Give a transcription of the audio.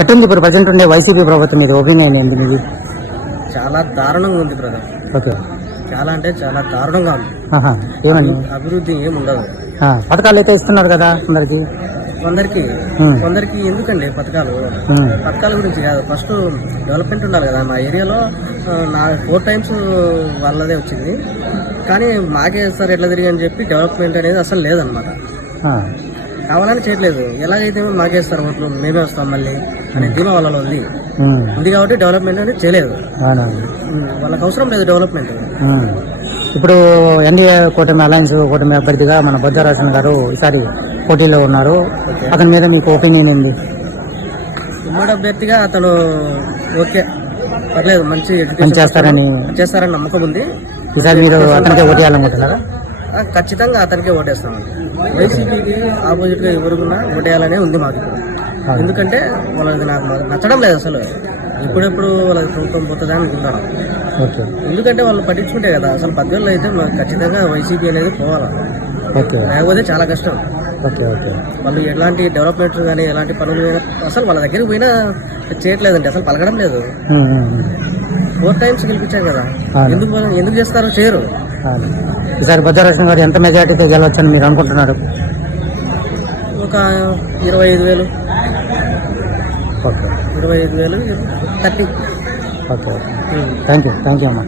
ఎట్టుంది ఇప్పుడు ప్రజెంట్ ఉండే వైసీపీ ప్రభుత్వం మీద ఒపీనియన్ ఏంది మీది? చాలా దారుణంగా ఉంది బ్రదర్. ఓకే. చాలా అంటే చాలా దారుణంగా ఉంది. ఏమండి అభివృద్ధి ఏమి ఉండదు. పథకాలు అయితే ఇస్తున్నారు కదా అందరికి. కొందరికి ఎందుకండి పథకాల గురించి కాదు. ఫస్ట్ డెవలప్మెంట్ ఉండాలి కదా. మా ఏరియాలో 4 times వాళ్ళదే వచ్చింది, కానీ మాకే సార్ ఎట్లా తిరిగి అని చెప్పి డెవలప్మెంట్ అనేది అసలు లేదనమాట. కావాలని చేయట్లేదు. ఎలాగైతే మాకేస్తారు ఓట్లు, మేమే వస్తాం మళ్ళీ అనే ధీమా వాళ్ళలో ఉంది కాబట్టి డెవలప్మెంట్ అనేది చేయలేదు. వాళ్ళకి అవసరం లేదు డెవలప్మెంట్. ఇప్పుడు ఎన్డీఏ కూటమి అలయన్స్ కూటమి అభ్యర్థిగా మన బొజ్జరాజన్ గారు ఈసారి పోటీలో ఉన్నారు. అతని మీద మీకు ఒపీనియన్ ఉంది? ఉమ్మడి అభ్యర్థిగా అతను ఓకే, పర్లేదు, మంచి చేస్తారని నమ్మకం ఉంది. ఈసారి మీరు అతనికే ఓటేయాలనుకుంటున్నారా? ఖచ్చితంగా అతనికే ఓటేస్తామండి. వైసీపీకి ఆపోజిట్ గా ఎవరున్నా ఓటేయాలనే ఉంది మాకు. ఎందుకంటే వాళ్ళకి నాకు నచ్చడం లేదు అసలు. ఎప్పుడెప్పుడు వాళ్ళకి ప్రభుత్వం పోతుందా అనుకుంటాను. ఎందుకంటే వాళ్ళు పట్టించుకుంటే కదా. అసలు 10 అయితే ఖచ్చితంగా వైసీపీ అనేది పోవాలి, లేకపోతే చాలా కష్టం. వాళ్ళు ఎలాంటి డెవలప్మెంట్ కానీ ఎలాంటి పనులు అసలు వాళ్ళ దగ్గరికి పోయినా చేయట్లేదండి, అసలు పలకడం లేదు. 4 times గెలిపించారు కదా, ఎందుకు చేస్తారో చేయరు. ఈసారి బొజ్జరాజన్ గారు ఎంత మెజార్టీతో గెలవచ్చని మీరు అనుకుంటున్నారు? ఒక 25,000, 25,000, 30. థ్యాంక్ యూ అమ్మా.